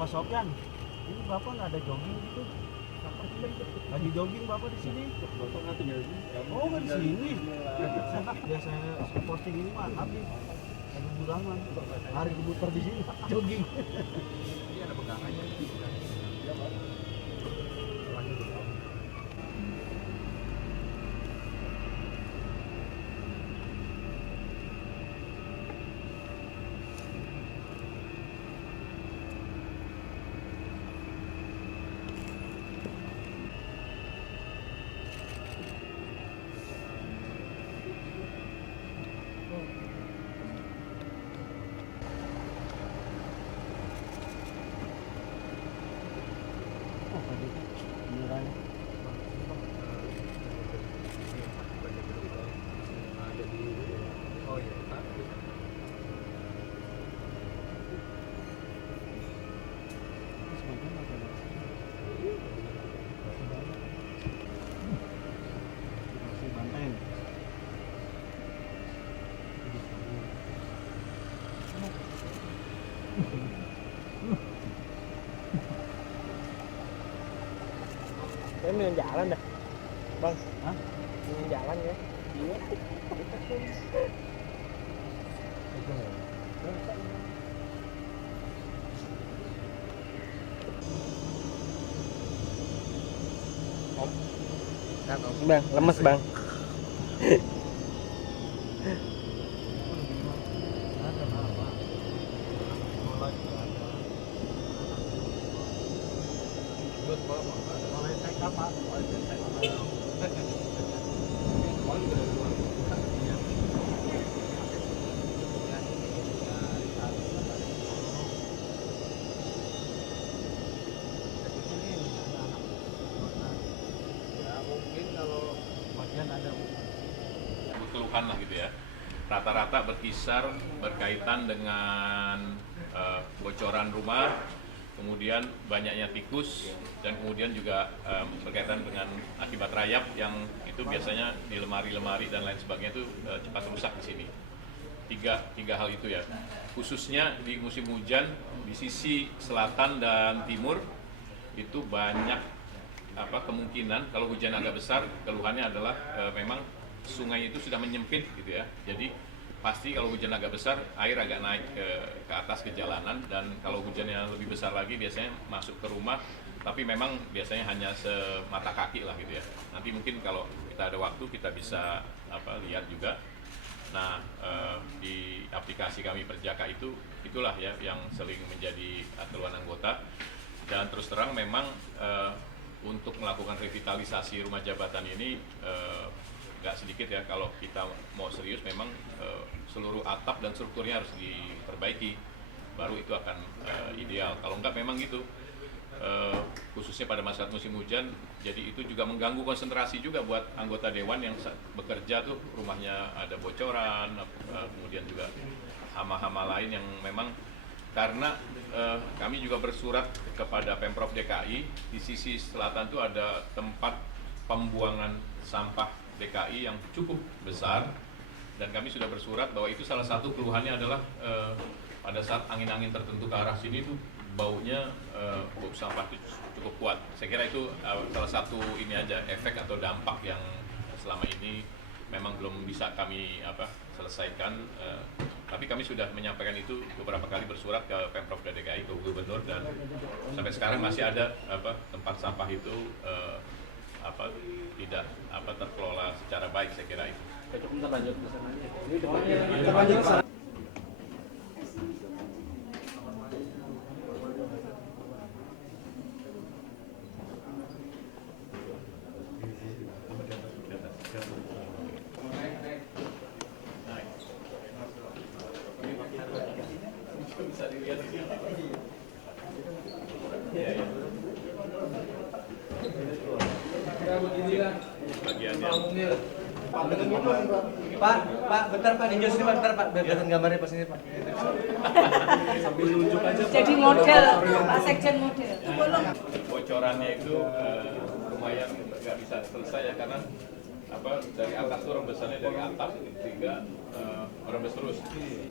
Pak Sofyan, ini Bapak nggak ada jogging gitu? Lagi jogging Bapak di sini? Oh, nggak di sini. Biasanya posting ini mah habis. Lagi burangan. Hari kebuter di sini jogging. Ini ada pegangannya. Ini yang jalan dah, bang. Hah? Yang jalan ya? Iya. Bang, lemes bang. Keluhan lah gitu ya, rata-rata berkisar berkaitan dengan bocoran rumah, kemudian banyaknya tikus, dan kemudian juga berkaitan dengan akibat rayap yang itu biasanya di lemari-lemari dan lain sebagainya itu cepat rusak di sini. Tiga hal itu ya, khususnya di musim hujan di sisi selatan dan timur itu banyak kemungkinan kalau hujan agak besar, keluhannya adalah memang sungai itu sudah menyempit gitu ya. Jadi pasti kalau hujan agak besar air agak naik ke atas ke jalanan, dan kalau hujannya lebih besar lagi biasanya masuk ke rumah, tapi memang biasanya hanya semata kaki lah gitu ya. Nanti mungkin kalau kita ada waktu kita bisa lihat juga. Nah, di aplikasi kami Perjaka itulah ya yang sering menjadi keluhan anggota. Dan terus terang memang untuk melakukan revitalisasi rumah jabatan ini nggak sedikit ya, kalau kita mau serius memang seluruh atap dan strukturnya harus diperbaiki, baru itu akan ideal. Kalau enggak memang gitu, khususnya pada masa musim hujan, jadi itu juga mengganggu konsentrasi juga buat anggota dewan yang bekerja tuh, rumahnya ada bocoran, kemudian juga hama-hama lain yang memang karena kami juga bersurat kepada Pemprov DKI, di sisi selatan tuh ada tempat pembuangan sampah DKI yang cukup besar, dan kami sudah bersurat bahwa itu salah satu keluhannya adalah pada saat angin-angin tertentu ke arah sini tuh baunya bau sampah itu cukup kuat. Saya kira itu salah satu ini aja efek atau dampak yang selama ini memang belum bisa kami selesaikan, tapi kami sudah menyampaikan itu beberapa kali bersurat ke Pemprov DKI, ke Gubernur, dan sampai sekarang masih ada tempat sampah itu tidak terkelola secara baik, saya kira itu. Kita lanjut ke sana aja. Kita lanjut ke sana. Bisa dilihat di sini. Pak, bentar Pak, ninjau sini Pak, bentar Pak, biar kelihatan gambarnya pas ini Pak. Sambil nunjuk aja. Jadi model, Pak Sekjen model. Bocorannya itu lumayan nggak bisa selesai ya, karena dari atas tuh rembesannya dari atap sehingga merembes terus.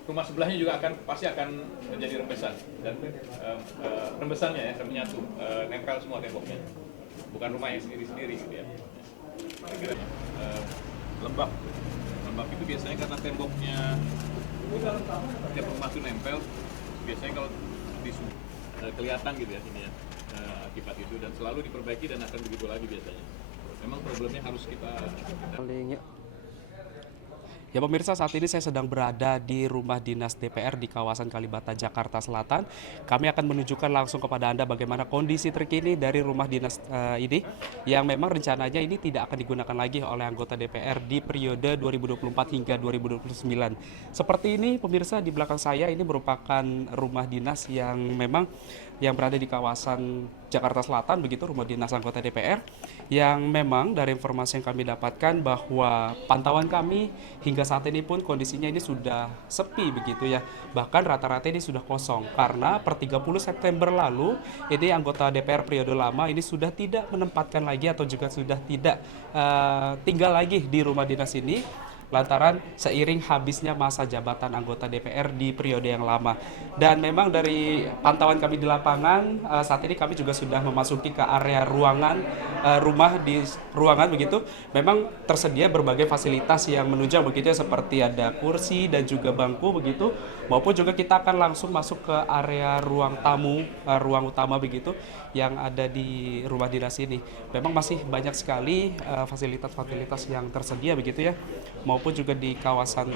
Rumah sebelahnya juga pasti akan menjadi rembesan dan rembesannya ya menyatu, nempel semua temboknya. Bukan rumah yang sendiri-sendiri gitu ya. Lembab itu biasanya karena temboknya tiap rumah itu nempel, biasanya kalau kelihatan gitu ya ini ya akibat itu, dan selalu diperbaiki dan akan begitu lagi biasanya. Memang problemnya harus kita Ya pemirsa, saat ini saya sedang berada di rumah dinas DPR di kawasan Kalibata, Jakarta Selatan. Kami akan menunjukkan langsung kepada Anda bagaimana kondisi terkini dari rumah dinas ini, yang memang rencananya ini tidak akan digunakan lagi oleh anggota DPR di periode 2024 hingga 2029. Seperti ini pemirsa, di belakang saya ini merupakan rumah dinas yang memang yang berada di kawasan Jakarta Selatan, begitu, rumah dinas anggota DPR, yang memang dari informasi yang kami dapatkan bahwa pantauan kami hingga saat ini pun kondisinya ini sudah sepi begitu ya, bahkan rata-rata ini sudah kosong karena per 30 September lalu ini anggota DPR periode lama ini sudah tidak menempatkan lagi atau juga sudah tidak tinggal lagi di rumah dinas ini, lantaran seiring habisnya masa jabatan anggota DPR di periode yang lama. Dan memang dari pantauan kami di lapangan, saat ini kami juga sudah memasuki ke area ruangan rumah di ruangan begitu. Memang tersedia berbagai fasilitas yang menunjang begitu ya, seperti ada kursi dan juga bangku begitu, maupun juga kita akan langsung masuk ke area ruang tamu, ruang utama begitu yang ada di rumah dinas ini. Memang masih banyak sekali fasilitas-fasilitas yang tersedia begitu ya, maupun juga di kawasan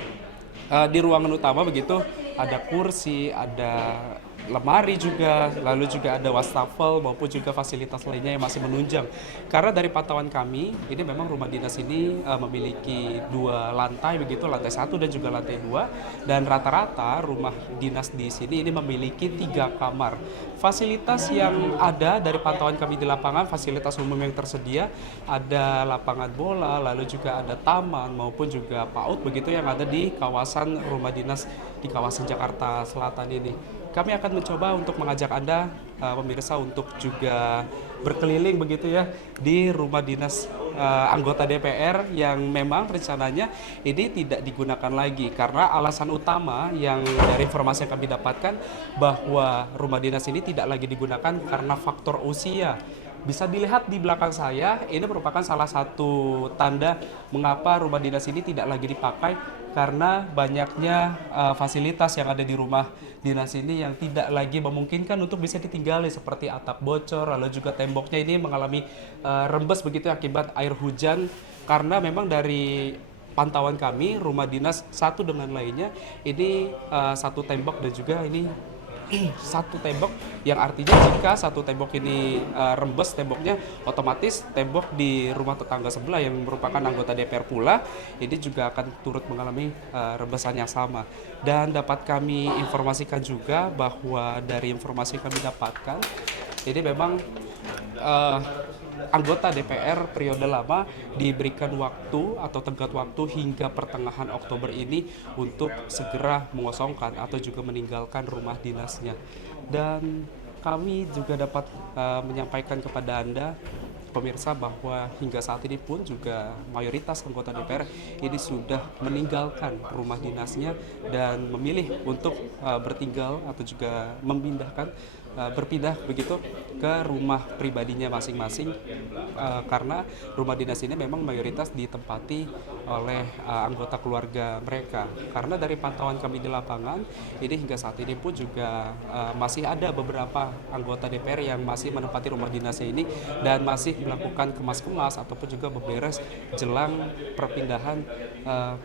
di ruangan utama begitu, ada kursi, ada lemari juga, lalu juga ada wastafel maupun juga fasilitas lainnya yang masih menunjang. Karena dari pantauan kami, ini memang rumah dinas ini memiliki 2 lantai begitu, lantai 1 dan juga lantai 2, dan rata-rata rumah dinas di sini ini memiliki 3 kamar. Fasilitas yang ada dari pantauan kami di lapangan, fasilitas umum yang tersedia, ada lapangan bola, lalu juga ada taman maupun juga PAUD begitu yang ada di kawasan rumah dinas di kawasan Jakarta Selatan ini. Kami akan mencoba untuk mengajak Anda, pemirsa, untuk juga berkeliling begitu ya di rumah dinas anggota DPR yang memang rencananya ini tidak digunakan lagi, karena alasan utama yang dari informasi yang kami dapatkan bahwa rumah dinas ini tidak lagi digunakan karena faktor usia. Bisa dilihat di belakang saya, ini merupakan salah satu tanda mengapa rumah dinas ini tidak lagi dipakai, karena banyaknya fasilitas yang ada di rumah dinas ini yang tidak lagi memungkinkan untuk bisa ditinggali, seperti atap bocor, lalu juga temboknya ini mengalami rembes begitu akibat air hujan. Karena memang dari pantauan kami, rumah dinas satu dengan lainnya ini satu tembok dan juga ini satu tembok, yang artinya jika satu tembok ini rembes temboknya, otomatis tembok di rumah tetangga sebelah yang merupakan anggota DPR pula ini juga akan turut mengalami rembesan yang sama. Dan dapat kami informasikan juga bahwa dari informasi yang kami dapatkan ini memang anggota DPR periode lama diberikan waktu atau tenggat waktu hingga pertengahan Oktober ini untuk segera mengosongkan atau juga meninggalkan rumah dinasnya. Dan kami juga dapat menyampaikan kepada Anda, pemirsa, bahwa hingga saat ini pun juga mayoritas anggota DPR ini sudah meninggalkan rumah dinasnya dan memilih untuk bertinggal atau juga berpindah begitu ke rumah pribadinya masing-masing, karena rumah dinas ini memang mayoritas ditempati oleh anggota keluarga mereka. Karena dari pantauan kami di lapangan ini hingga saat ini pun juga masih ada beberapa anggota DPR yang masih menempati rumah dinasnya ini dan masih melakukan kemas-kemas ataupun juga beberes jelang perpindahan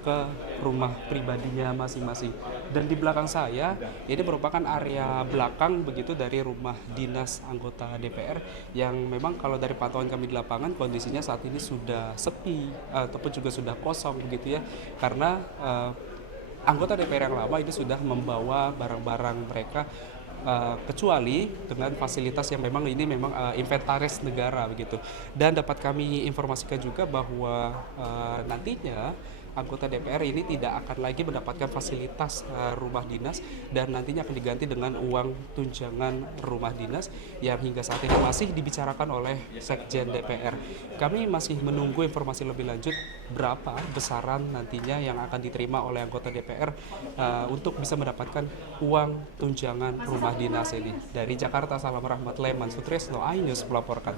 ke rumah pribadinya masing-masing. Dan di belakang saya ini merupakan area belakang begitu dari rumah dinas anggota DPR yang memang kalau dari pantauan kami di lapangan kondisinya saat ini sudah sepi ataupun juga sudah kosong begitu ya, karena anggota DPR yang lama ini sudah membawa barang-barang mereka, kecuali dengan fasilitas yang memang ini memang inventaris negara begitu. Dan dapat kami informasikan juga bahwa nantinya anggota DPR ini tidak akan lagi mendapatkan fasilitas rumah dinas dan nantinya akan diganti dengan uang tunjangan rumah dinas yang hingga saat ini masih dibicarakan oleh Sekjen DPR. Kami masih menunggu informasi lebih lanjut berapa besaran nantinya yang akan diterima oleh anggota DPR untuk bisa mendapatkan uang tunjangan rumah dinas ini. Dari Jakarta, Salam Rahmat, Leman Sutrisno, iNews melaporkan.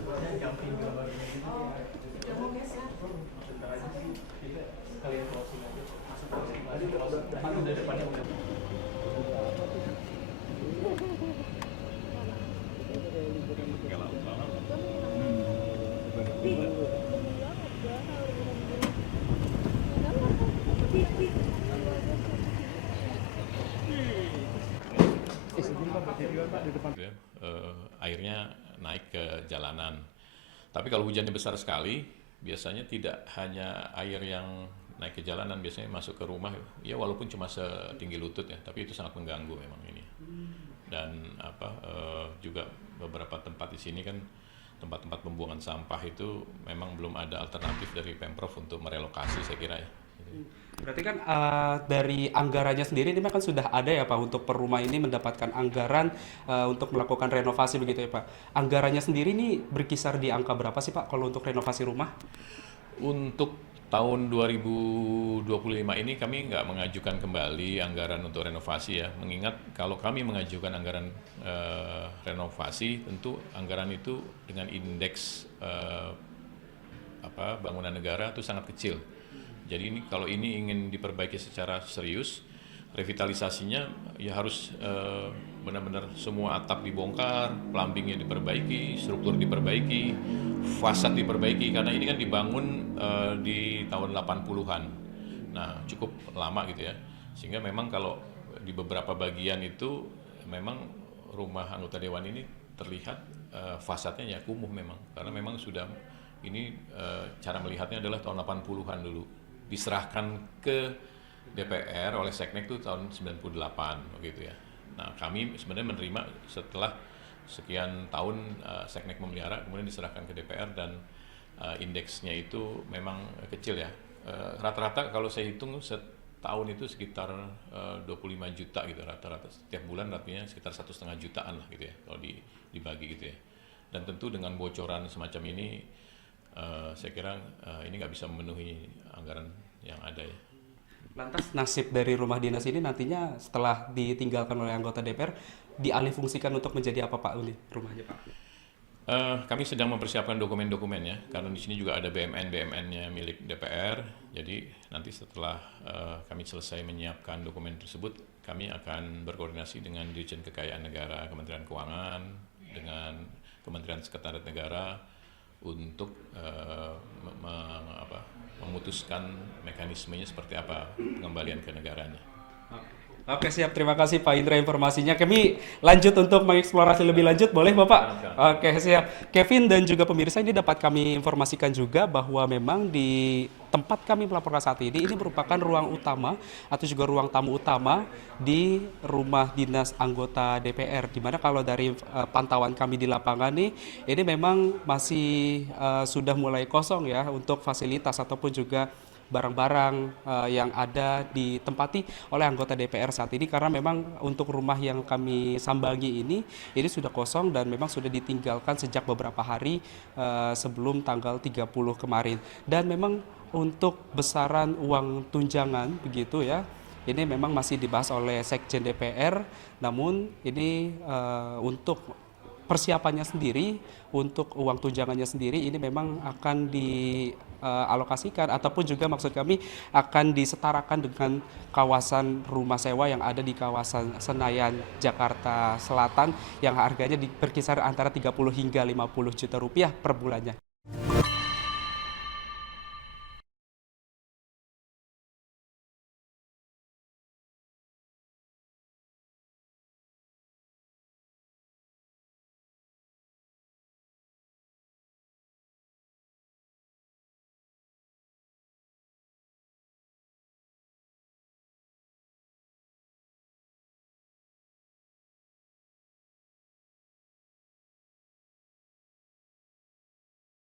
Airnya naik ke jalanan. Tapi kalau hujannya besar sekali, biasanya tidak hanya air yang naik ke jalanan, biasanya masuk ke rumah. Ya walaupun cuma setinggi lutut ya, tapi itu sangat mengganggu memang ini. Dan juga beberapa tempat di sini kan tempat-tempat pembuangan sampah itu memang belum ada alternatif dari Pemprov untuk merelokasi, saya kira ya. Berarti kan dari anggarannya sendiri ini kan sudah ada ya Pak untuk per rumah ini mendapatkan anggaran untuk melakukan renovasi begitu ya Pak. Anggarannya sendiri ini berkisar di angka berapa sih Pak kalau untuk renovasi rumah? Untuk tahun 2025 ini kami nggak mengajukan kembali anggaran untuk renovasi ya. Mengingat kalau kami mengajukan anggaran renovasi, tentu anggaran itu dengan indeks bangunan negara itu sangat kecil. Jadi ini kalau ini ingin diperbaiki secara serius, revitalisasinya ya harus benar-benar semua atap dibongkar, plumbingnya diperbaiki, struktur diperbaiki, fasad diperbaiki, karena ini kan dibangun di tahun 80-an. Nah, cukup lama gitu ya. Sehingga memang kalau di beberapa bagian itu memang rumah anggota dewan ini terlihat fasadnya ya kumuh memang, karena memang sudah ini cara melihatnya adalah tahun 80-an dulu. Diserahkan ke DPR oleh Seknek itu tahun 98 begitu ya. Nah, kami sebenarnya menerima setelah sekian tahun Seknek memelihara, kemudian diserahkan ke DPR dan indeksnya itu memang kecil ya. Rata-rata kalau saya hitung setahun itu sekitar 25 juta gitu rata-rata. Setiap bulan artinya sekitar 1,5 jutaan lah gitu ya kalau dibagi gitu ya. Dan tentu dengan bocoran semacam ini saya kira ini nggak bisa memenuhi anggaran yang ada ya. Lantas nasib dari rumah dinas ini nantinya setelah ditinggalkan oleh anggota DPR dialihfungsikan untuk menjadi apa Pak ini rumahnya Pak? Kami sedang mempersiapkan dokumen-dokumen ya, karena di sini juga ada BMN-nya milik DPR. Jadi nanti setelah kami selesai menyiapkan dokumen tersebut, kami akan berkoordinasi dengan Dirjen Kekayaan Negara, Kementerian Keuangan, dengan Kementerian Sekretariat Negara untuk memutuskan mekanismenya seperti apa pengembalian ke negaranya. Oke siap, terima kasih Pak Indra informasinya. Kami lanjut untuk mengeksplorasi lebih lanjut, boleh Bapak? Oke siap. Kevin dan juga pemirsa, ini dapat kami informasikan juga bahwa memang di tempat kami melaporkan saat ini merupakan ruang utama atau juga ruang tamu utama di rumah dinas anggota DPR. Dimana kalau dari pantauan kami di lapangan ini memang masih sudah mulai kosong ya untuk fasilitas ataupun juga barang-barang yang ada ditempati oleh anggota DPR saat ini, karena memang untuk rumah yang kami sambangi ini sudah kosong dan memang sudah ditinggalkan sejak beberapa hari sebelum tanggal 30 kemarin. Dan memang untuk besaran uang tunjangan begitu ya, ini memang masih dibahas oleh Sekjen DPR, namun ini untuk persiapannya sendiri, untuk uang tunjangannya sendiri ini memang akan dialokasikan ataupun juga maksud kami akan disetarakan dengan kawasan rumah sewa yang ada di kawasan Senayan, Jakarta Selatan yang harganya berkisar antara 30 hingga 50 juta rupiah per bulannya.